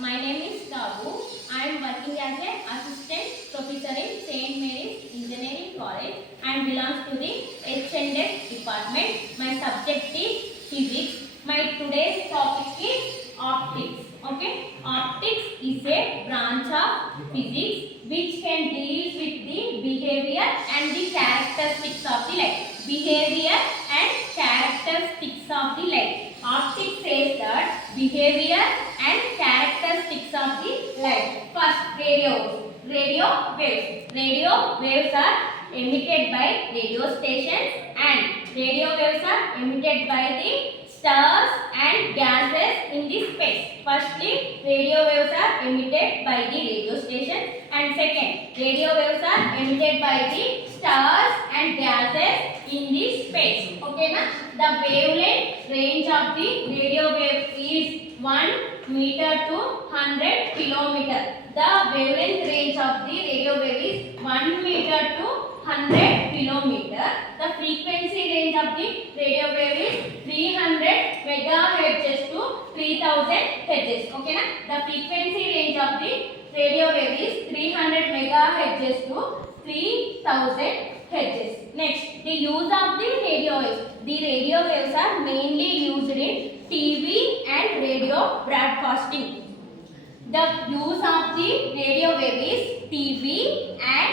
My name is Tabu. I am working as an assistant professor in St. Mary's Engineering College and belongs to the H&S department. My subject is physics. My today's topic is optics. Okay, optics is a branch of physics which can deal with the behavior and the characteristics of the light. Behavior and characteristics of the light. Optics says that behavior and characteristics of the light. First, radio. Radio waves. Radio waves are emitted by radio stations and radio waves are emitted by the stars and gases in the space. Firstly, radio waves are emitted by the radio station, and second, radio waves are emitted by the stars and gases in the space. Okay, na? The wavelength range of the radio wave is 1 meter to 100 kilometer. The wavelength range of the radio wave is 1 meter to 100 kilometer. The frequency range of the radio wave is 300 megahertz to 3000 hertz. Okay, na? The frequency range of the radio wave is 300 megahertz to 3000 hertz. Next, the use of the radio waves. The radio waves are mainly used in TV and radio broadcasting. The use of the radio wave is TV and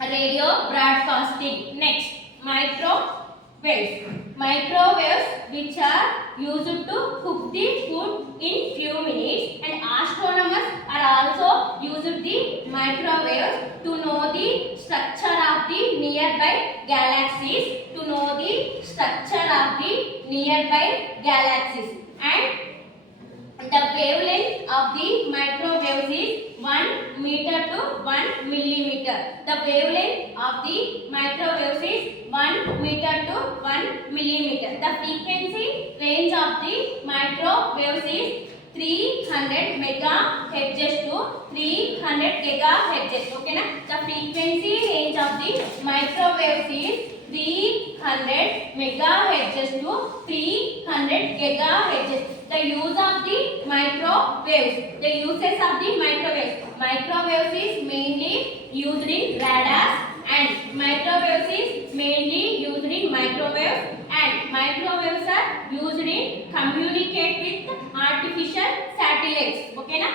radio broadcasting. Next, microwaves. Microwaves which are used to cook the food in few minutes, and astronomers are also used the microwaves to know the structure of the nearby galaxies. To know the structure of the nearby galaxies. And the wavelength of the microwaves is 1 meter to 1 millimeter. The wavelength of the microwaves is 1 meter to 1 millimeter. The frequency range of the microwaves is 300 megahertz to 300 gigahertz. Okay, na? The frequency range of the microwaves is 300 megahertz to 300 gigahertz. The use of the microwaves. The uses of the microwaves. Microwaves is mainly used in radars, and microwaves is mainly used in microwaves, and microwaves are used in communicate with artificial satellites. Okay, na?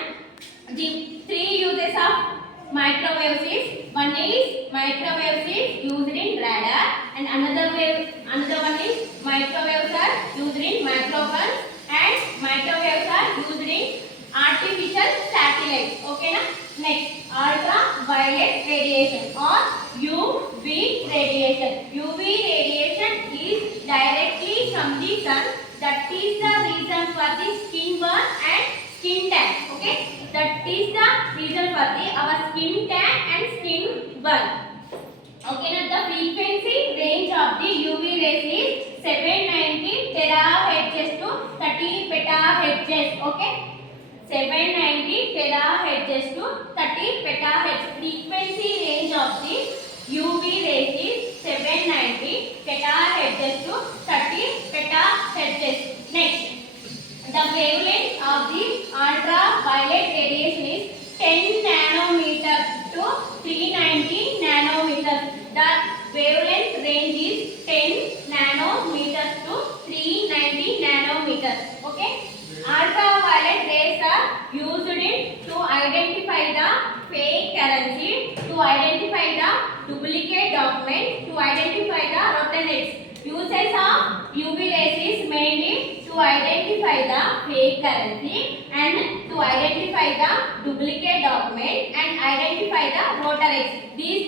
The three uses of microwaves is, one is microwaves is used in radar, and another one is microwaves are used in microphones, and microwaves are used in artificial satellites. Okay, na? Next, ultraviolet radiation or UV radiation. UV radiation is directly from the sun. That is the reason for the skin burn and skin tan. Okay, that is the reason for the our skin tan and skin burn. Okay, now the frequency range of the UV rays is 790 terahertz to 30 petahertz. Okay, 790 terahertz to 30 petahertz. Frequency range of the UV rays is 790 terahertz to 30 petahertz. Next, the wavelength of the ultraviolet radiation is 10 nanometer to 390 nanometers. The wavelength range is 10 nanometers to 390 nanometers. Okay. Ultraviolet rays are used to identify the fake currency, to identify the duplicate document, to identify the rottenness. Uses of UV rays is mainly to identify the fake currency and to identify the duplicate document and identify the rottenness. These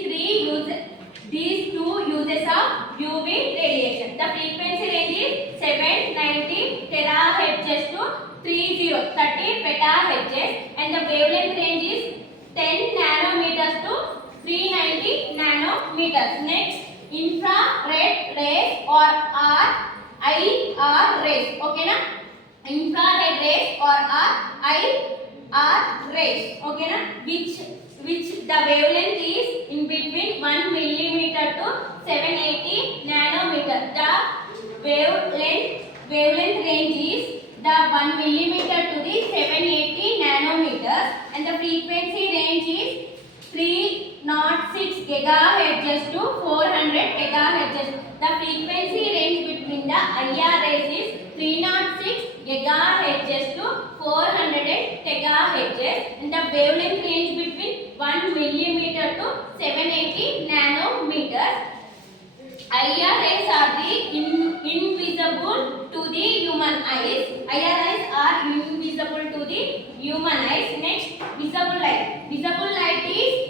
two uses of UV radiation. The frequency range is 790 terahertz to 30 petahertz, and the wavelength range is 10 nanometers to 390 nanometers. Next, infrared rays or IR rays. Okay, na? Infrared rays or IR rays. Okay, na? Which the wavelength is in between 1 millimeter to 780 nanometer. The wavelength range is the 1 millimeter to the 780 nanometer. the frequency range is 306 gigahertz to 400 megahertz. The frequency range between the IRS is 306 gigahertz to 400 megahertz, and the wavelength range between 1 millimeter to 780 nanometers. IRS are the invisible to the human eyes. IRS are invisible to the human eyes. Next, visible light. Visible light is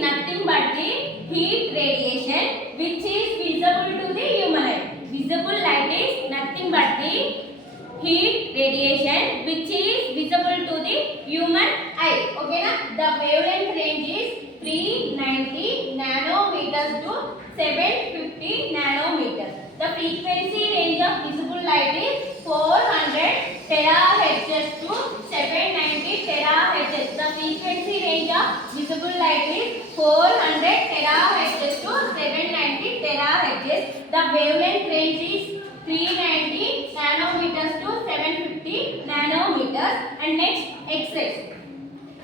nothing but the heat radiation which is visible to the human eye. Visible light is nothing but the heat radiation which is visible to the human eye. Okay na? The wavelength range is 390 nanometers to 750 nanometers. The frequency range of visible light is 400 terahertz to 790 terahertz. The frequency range of visible light is 400 terahertz to 790 terahertz. The wavelength range is 390 nanometers to 750 nanometers. And next, X-rays.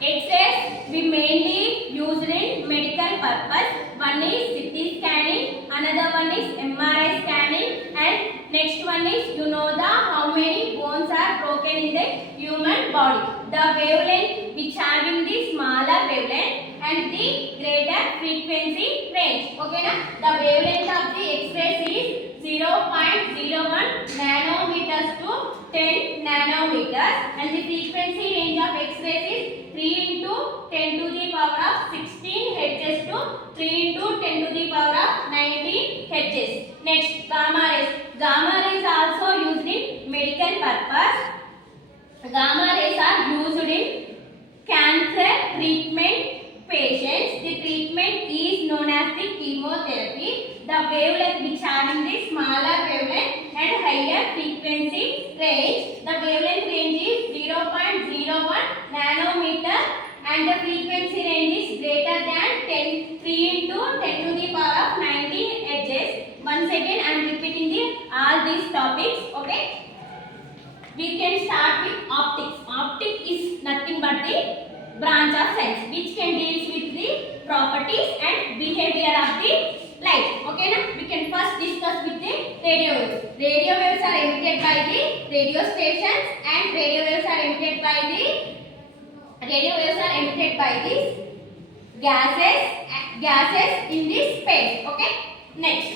X-rays we mainly used in medical purpose. One is CT scanning, another one is MRI scanning, and next one is how many bones are broken in the human body. The wavelength which having the smaller wavelength and the greater frequency range. Okay na? The wavelength of the X-rays is 0.01 nanometers to 10 nanometers, and the frequency range of X-rays is 3 into 10 to the power of 16 hertz to 3 into 10 to the power of 19 hertz. Next, gamma rays. Gamma rays also used in medical purpose. Gamma rays are used in cancer treatment patients. The treatment is known as the chemotherapy. The wavelength which having the smaller wavelength and higher frequency range. The wavelength range is 0.01 nanometer and the frequency range is greater than 3 into 10 to the power of 19 hertz. Once again I am repeating all these topics. Okay. We can start with optics. Optics is nothing but the branch of science which can deal with the properties and behavior of the light. Okay na? We can first discuss with the radio waves. Radio waves are emitted by the radio stations and radio waves are emitted by these gases in the space. Okay. Next,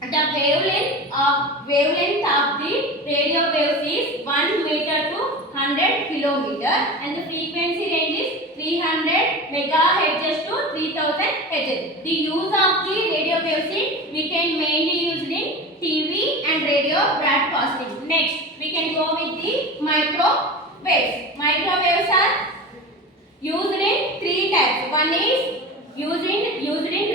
the wavelength of the radio waves is 1 meter to 100 kilometer and the frequency range is 300 megahertz to 3000 hertz. The use of the radio waves is we can mainly use in TV and radio broadcasting. Next, we can go with the microwaves. Microwaves are used in 3 types. One is used in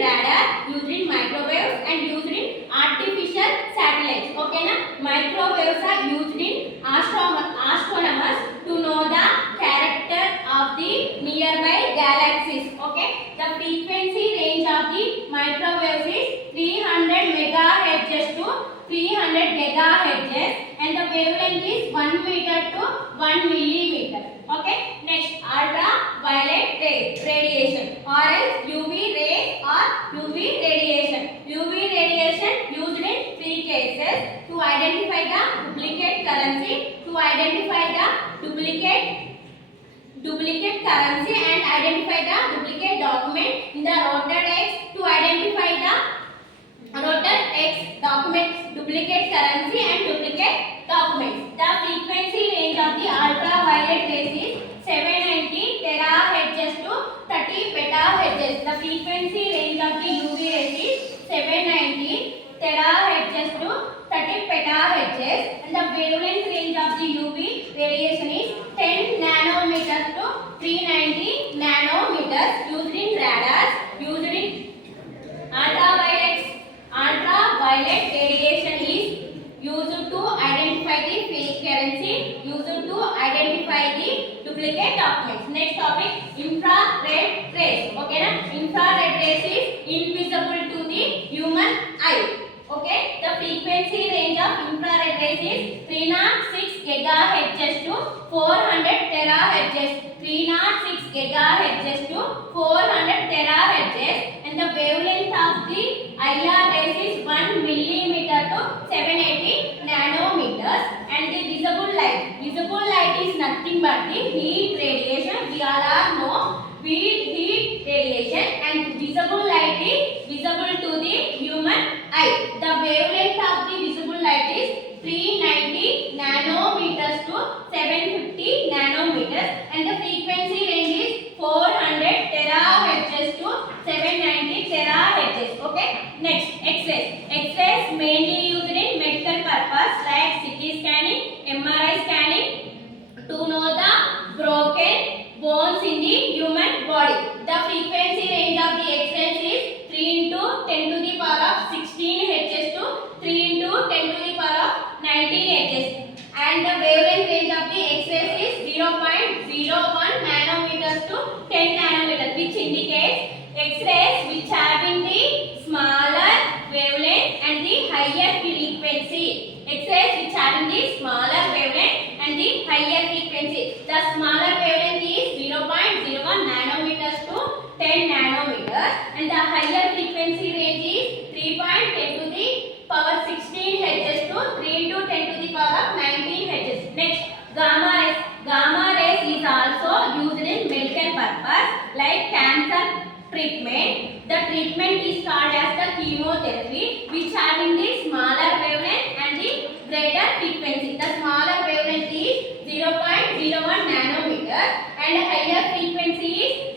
radar, used in microwaves and used in artificial satellites. Okay na? Microwaves are used in astronomers to know the character of the nearby galaxies. Okay. The frequency range of the microwaves is 300 megahertz to 300 gigahertz and the wavelength is 1 meter to 1 millimeter. Okay. Next, ultraviolet radiation or else UV rays or UV radiation. UV radiation used in 3 cases: to identify the duplicate currency, to identify the duplicate currency and identify the duplicate document in the rotor X, to identify the rotor X document duplicate currency and duplicate documents. The frequency range of the ultraviolet rays is 790 terahertz to 30 petahertz. The frequency range of the UV rays is 790 terahertz to 30 petahertz and the wavelength range of the UV radiation is 10 nanometers to 390 nanometers. Used in radars, used in ultraviolet radiation is used to identify the fake currency, used to identify the duplicate documents. Next topic, infrared rays. Okay na? Infrared rays is invisible to the human eye. Okay, the frequency range of infrared rays is 306 gigahertz to 400 terahertz. 306 gigahertz to 400 terahertz, and the wavelength of the IR rays is 1 millimeter to 780 nanometers. And the visible light is nothing but the heat radiation. We all know heat radiation, and visible light is visible to the human eye. The wavelength of the visible light is 390 nanometers to 750 nanometers, and the frequency range is 400 terahertz to 790 terahertz. Okay, next X-rays. X-rays mainly used in medical purpose like CT scanning, MRI scanning to know the broken bones in the human body. The frequency range of the X-rays is 3 into 10 to the power of 16 Hz to 3 into 10 to the power of 19 Hz. And the wavelength range of the X-rays is 0.01 nanometers to 10 nanometers, which indicates X-rays which having the smaller wavelength and the higher frequency. X-rays which having the smaller wavelength and the higher frequency. The smaller wavelength is 0.01 nanometers to 10 nanometers, and the higher frequency range is 3.10 to the power 16 Hz to 3 into 10 to the power of 19 Hz. Next, gamma rays. Gamma rays is also used in medical purpose like cancer treatment. The treatment is called as the chemotherapy, which having the smaller wavelength and the greater frequency. The smaller wavelength is 0.01 nanometers, and higher frequency is